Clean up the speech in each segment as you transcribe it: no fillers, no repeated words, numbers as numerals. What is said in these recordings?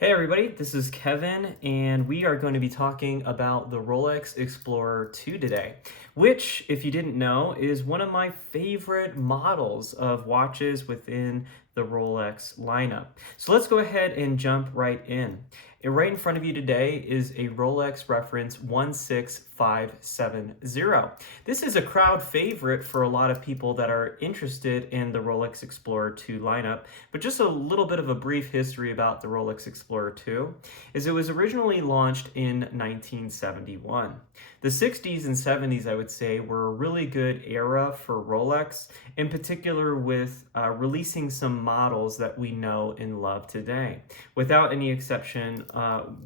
Hey everybody, this is Kevin, and we are going to be talking about the Rolex Explorer II today, which, if you didn't know, is one of my favorite models of watches within the Rolex lineup. So let's go ahead and jump right in. And right in front of you today is a Rolex Reference 16570. This is a crowd favorite for a lot of people that are interested in the Rolex Explorer II lineup, but just a little bit of a brief history about the Rolex Explorer II is it was originally launched in 1971. The 60s and 70s, I would say, were a really good era for Rolex, in particular with releasing some models that we know and love today, without any exception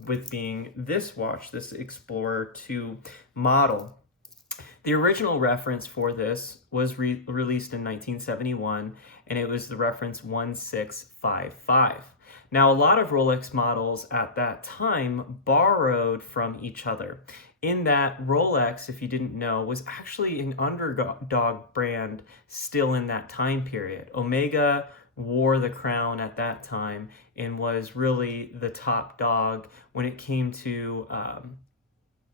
with being this watch, this Explorer II model. The original reference for this was released in 1971, and it was the reference 1655. Now, a lot of Rolex models at that time borrowed from each other, in that Rolex, if you didn't know, was actually an underdog brand still in that time period. Omega wore the crown at that time and was really the top dog when it came to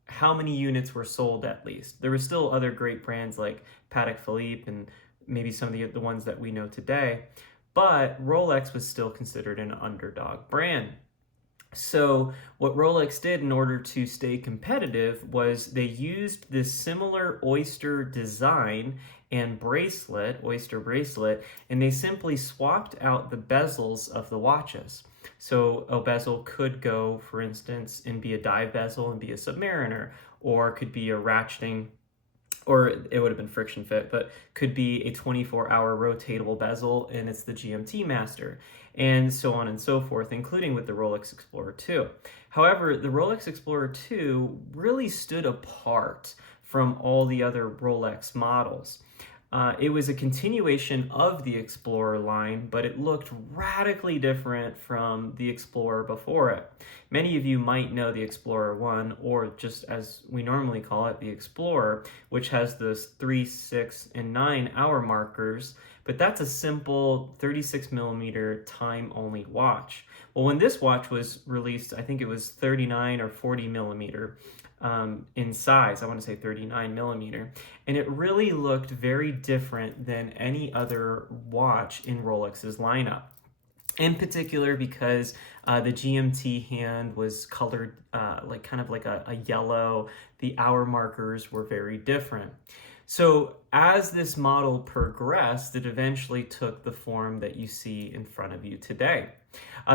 how many units were sold at least. There were still other great brands like Patek Philippe and maybe some of the ones that we know today, but Rolex was still considered an underdog brand. So what Rolex did in order to stay competitive was they used this similar oyster design and bracelet, oyster bracelet, and they simply swapped out the bezels of the watches. So a bezel could go, for instance, and be a dive bezel and be a Submariner, or could be a ratcheting, or it would have been friction fit, but could be a 24-hour rotatable bezel, and it's the GMT Master, and so on and so forth, including with the Rolex Explorer II. However, the Rolex Explorer II really stood apart from all the other Rolex models. It was a continuation of the Explorer line, but it looked radically different from the Explorer before it. Many of you might know the Explorer 1, or just as we normally call it, the Explorer, which has those 3, 6, and 9 hour markers, but that's a simple 36 millimeter time-only watch. Well, when this watch was released, I think it was 39 or 40 millimeter in size. I want to say 39 millimeter. And it really looked very different than any other watch in Rolex's lineup. In particular, because the GMT hand was colored like kind of like a yellow. The hour markers were very different. So as this model progressed, it eventually took the form that you see in front of you today.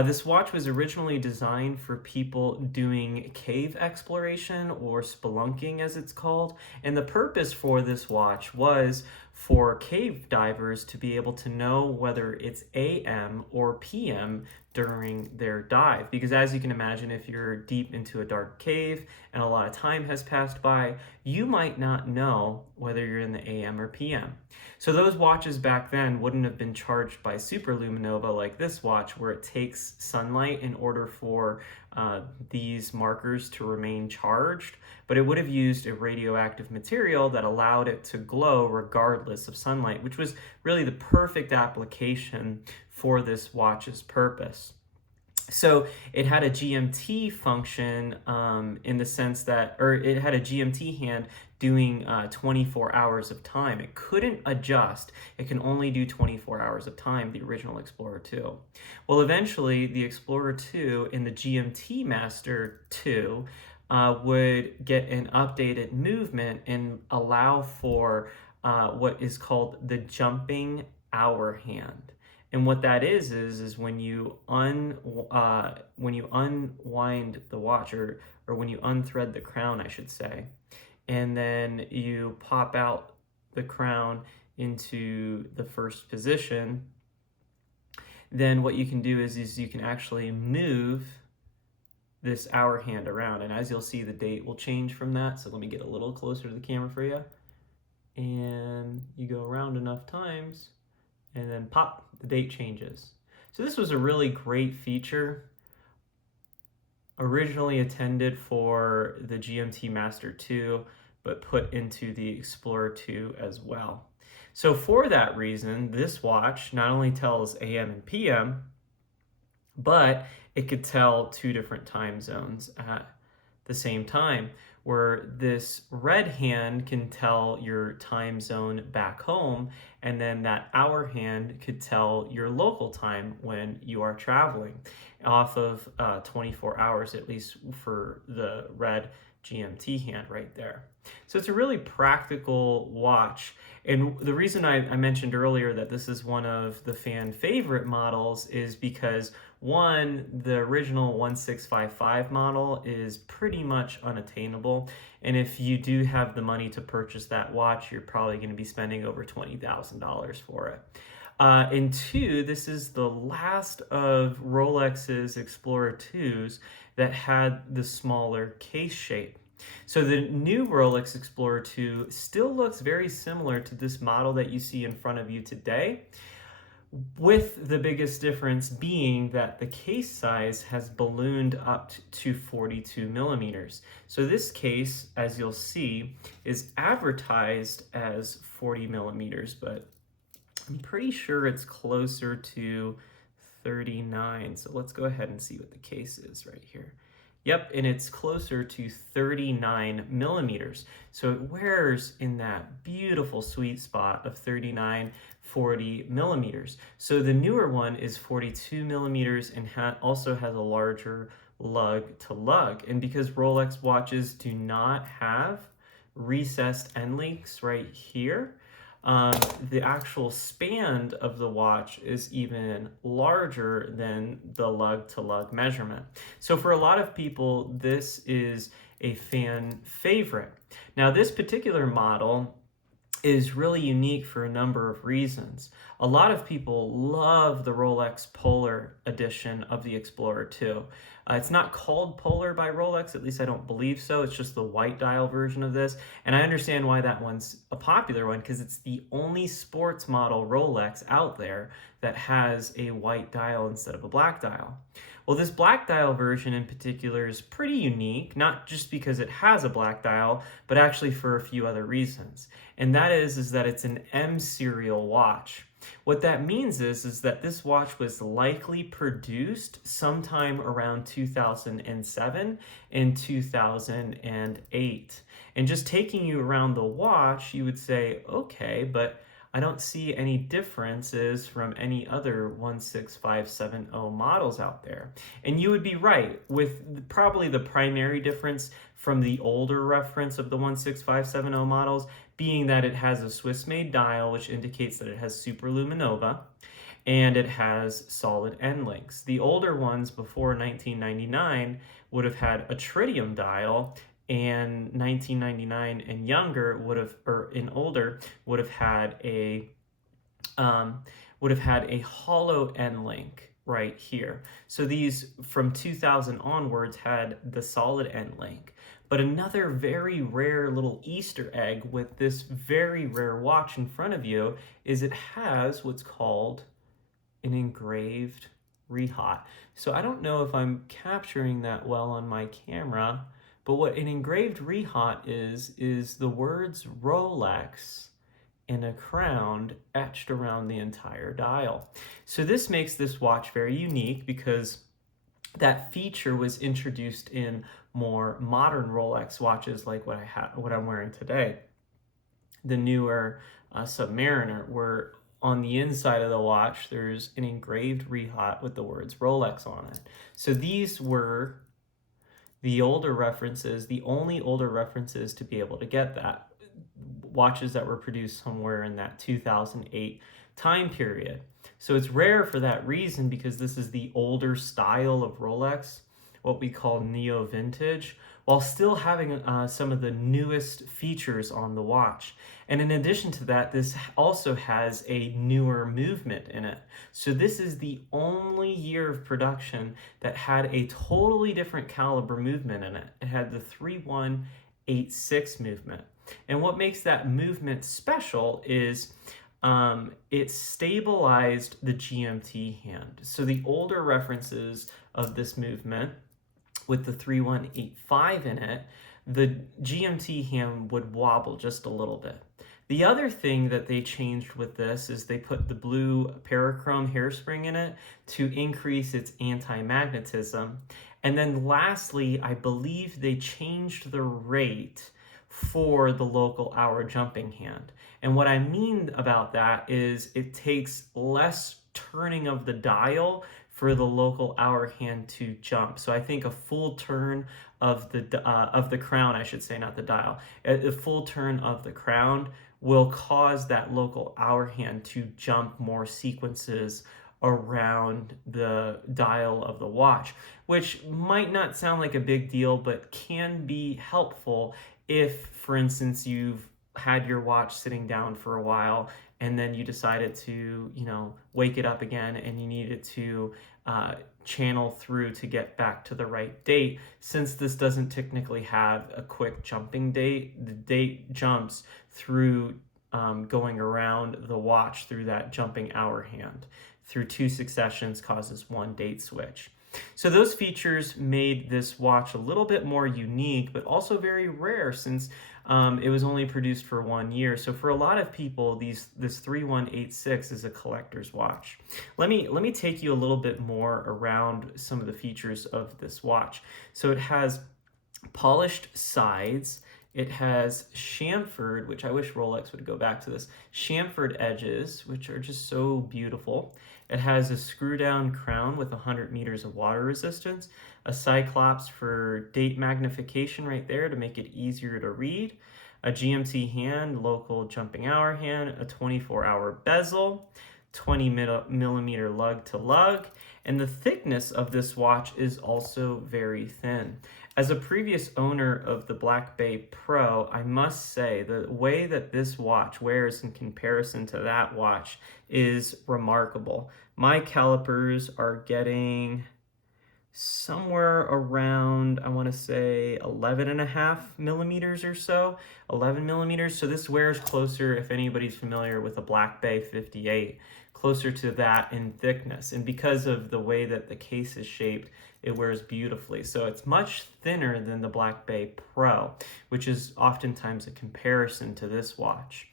This watch was originally designed for people doing cave exploration, or spelunking as it's called, and the purpose for this watch was for cave divers to be able to know whether it's AM or PM during their dive. Because as you can imagine, if you're deep into a dark cave and a lot of time has passed by, you might not know whether you're in the AM or PM. So those watches back then wouldn't have been charged by superluminova like this watch, where it takes sunlight in order for these markers to remain charged, but it would have used a radioactive material that allowed it to glow regardless of sunlight, which was really the perfect application for this watch's purpose. So it had a GMT function in the sense that, or it had a GMT hand doing 24 hours of time. It couldn't adjust. It can only do 24 hours of time, the original Explorer 2. Well, eventually the Explorer 2 and the GMT Master 2 would get an updated movement and allow for what is called the jumping hour hand. And what that is when you unwind the watch, or when you unthread the crown, I should say, and then you pop out the crown into the first position, then what you can do is you can actually move this hour hand around. And as you'll see, the date will change from that. So let me get a little closer to the camera for you. And you go around enough times, and then pop, the date changes. So this was a really great feature, originally intended for the GMT Master 2, but put into the Explorer 2 as well. So for that reason, this watch not only tells AM and PM, but it could tell two different time zones at the same time, where this red hand can tell your time zone back home, and then that hour hand could tell your local time when you are traveling off of 24 hours, at least for the red GMT hand right there. So it's a really practical watch. And the reason I mentioned earlier that this is one of the fan favorite models is because one, the original 1655 model is pretty much unattainable. And if you do have the money to purchase that watch, you're probably going to be spending over $20,000 for it. And two, this is the last of Rolex's Explorer 2s that had the smaller case shape. So the new Rolex Explorer 2 still looks very similar to this model that you see in front of you today, with the biggest difference being that the case size has ballooned up to 42 millimeters. So this case, as you'll see, is advertised as 40 millimeters, but I'm pretty sure it's closer to 39. So let's go ahead and see what the case is right here. Yep, and it's closer to 39 millimeters. So it wears in that beautiful sweet spot of 39, 40 millimeters. So the newer one is 42 millimeters and also has a larger lug to lug. And because Rolex watches do not have recessed end links right here, the actual span of the watch is even larger than the lug to lug measurement. So for a lot of people, this is a fan favorite. Now, this particular model is really unique for a number of reasons. A lot of people love the Rolex Polar edition of the Explorer 2. It's not called Polar by Rolex, at least I don't believe so. It's just the white dial version of this. And I understand why that one's a popular one, because it's the only sports model Rolex out there that has a white dial instead of a black dial. Well, this black dial version in particular is pretty unique, not just because it has a black dial, but actually for a few other reasons. And that is that it's an M serial watch. What that means is that this watch was likely produced sometime around 2007 and 2008. And just taking you around the watch, you would say, okay, but I don't see any differences from any other 16570 models out there. And you would be right, with probably the primary difference from the older reference of the 16570 models being that it has a Swiss-made dial, which indicates that it has superluminova, and it has solid end links. The older ones before 1999 would have had a tritium dial, and 1999 and younger would have, or in older, would have had a hollow end link right here. So these from 2000 onwards had the solid end link. But another very rare little Easter egg with this very rare watch in front of you is it has what's called an engraved rehaut. So I don't know if I'm capturing that well on my camera, but what an engraved rehaut is the words Rolex and a crown etched around the entire dial. So this makes this watch very unique because that feature was introduced in more modern Rolex watches like what I'm wearing today. The newer Submariner, where on the inside of the watch there's an engraved rehaut with the words Rolex on it. So these were the older references, the only older references to be able to get that. Watches that were produced somewhere in that 2008 time period. So it's rare for that reason, because this is the older style of Rolex, what we call neo-vintage, while still having some of the newest features on the watch. And in addition to that, this also has a newer movement in it. So this is the only year of production that had a totally different caliber movement in it. It had the 3186 movement. And what makes that movement special is it stabilized the GMT hand. So the older references of this movement with the 3185 in it, the GMT hand would wobble just a little bit. The other thing that they changed with this is they put the blue parachrome hairspring in it to increase its anti-magnetism. And then lastly, I believe they changed the rate for the local hour jumping hand. And what I mean about that is it takes less turning of the dial for the local hour hand to jump. So I think a full turn of the crown, I should say, not the dial, a full turn of the crown will cause that local hour hand to jump more sequences around the dial of the watch, which might not sound like a big deal, but can be helpful if, for instance, you've had your watch sitting down for a while and then you decided to, wake it up again and you needed to channel through to get back to the right date. Since this doesn't technically have a quick jumping date, the date jumps through going around the watch through that jumping hour hand. Through 2 successions causes 1 date switch. So those features made this watch a little bit more unique, but also very rare since it was only produced for 1 year. So for a lot of people, this 3186 is a collector's watch. Let me take you a little bit more around some of the features of this watch. So it has polished sides. It has chamfered, which I wish Rolex would go back to this, chamfered edges, which are just so beautiful. It has a screw-down crown with 100 meters of water resistance, a cyclops for date magnification right there to make it easier to read, a GMT hand, local jumping hour hand, a 24-hour bezel, 20 millimeter lug to lug, and the thickness of this watch is also very thin. As a previous owner of the Black Bay Pro, I must say the way that this watch wears in comparison to that watch is remarkable. My calipers are getting somewhere around, I want to say 11.5 millimeters or so, 11 millimeters. So this wears closer, if anybody's familiar with a Black Bay 58, closer to that in thickness. And because of the way that the case is shaped, it wears beautifully. So it's much thinner than the Black Bay Pro, which is oftentimes a comparison to this watch.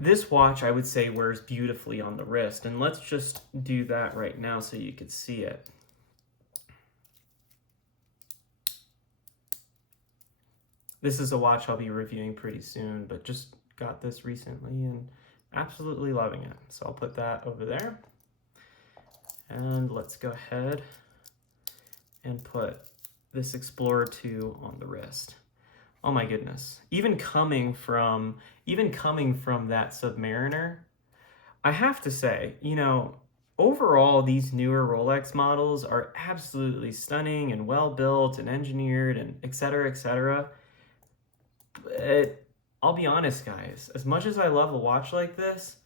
This watch, I would say, wears beautifully on the wrist. And let's just do that right now so you could see it. This is a watch I'll be reviewing pretty soon, but just got this recently and absolutely loving it. So I'll put that over there. And let's go ahead and put this Explorer II on the wrist. Oh my goodness. Even coming from that Submariner, I have to say, overall, these newer Rolex models are absolutely stunning and well built and engineered and et cetera, et cetera. But I'll be honest, guys, as much as I love a watch like this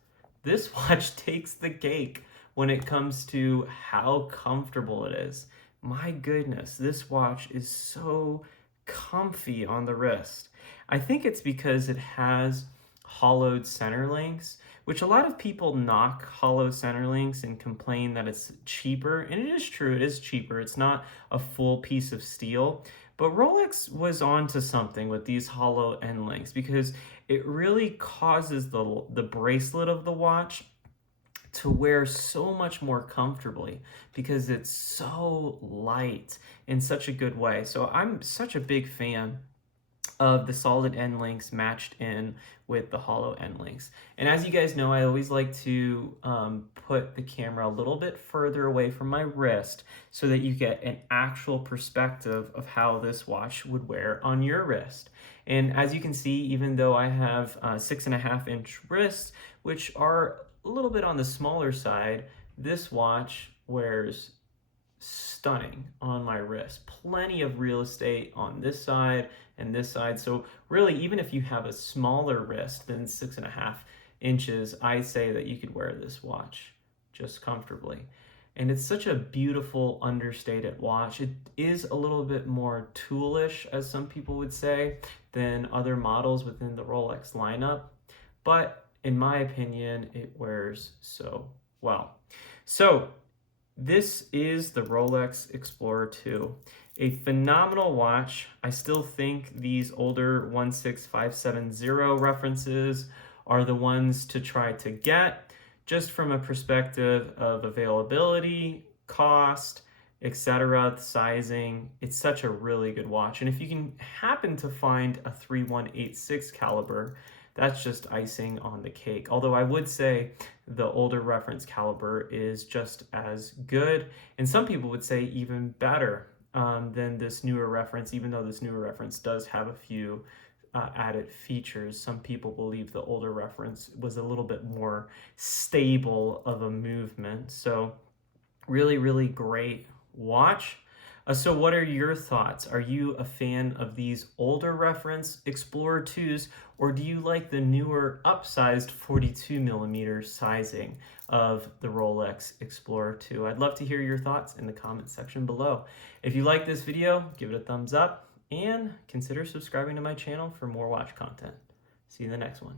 watch takes the cake when it comes to how comfortable it is. My goodness, this watch is so comfy on the wrist. I think it's because it has hollowed center links, which a lot of people knock hollow center links and complain that it's cheaper. And it is true, it is cheaper. It's not a full piece of steel. But Rolex was onto something with these hollow end links because it really causes the bracelet of the watch to wear so much more comfortably because it's so light in such a good way. So I'm such a big fan of the solid end links matched in with the hollow end links. And as you guys know, I always like to put the camera a little bit further away from my wrist so that you get an actual perspective of how this watch would wear on your wrist. And as you can see, even though I have 6.5-inch wrists, which are a little bit on the smaller side, this watch wears stunning on my wrist. Plenty of real estate on this side and this side. So really, even if you have a smaller wrist than 6.5 inches, I say that you could wear this watch just comfortably. And it's such a beautiful, understated watch. It is a little bit more toolish, as some people would say, than other models within the Rolex lineup. But in my opinion, it wears so well. So This is the Rolex Explorer II, a phenomenal watch. I still think these older 16570 references are the ones to try to get, just from a perspective of availability, cost, etc., sizing. It's such a really good watch. And if you can happen to find a 3186 caliber, that's just icing on the cake. Although I would say the older reference caliber is just as good, and some people would say even better than this newer reference, even though this newer reference does have a few added features. Some people believe the older reference was a little bit more stable of a movement. So really, really great watch. So what are your thoughts? Are you a fan of these older reference Explorer 2s, or do you like the newer upsized 42 millimeter sizing of the Rolex Explorer 2? I'd love to hear your thoughts in the comments section below. If you like this video, give it a thumbs up and consider subscribing to my channel for more watch content. See you in the next one.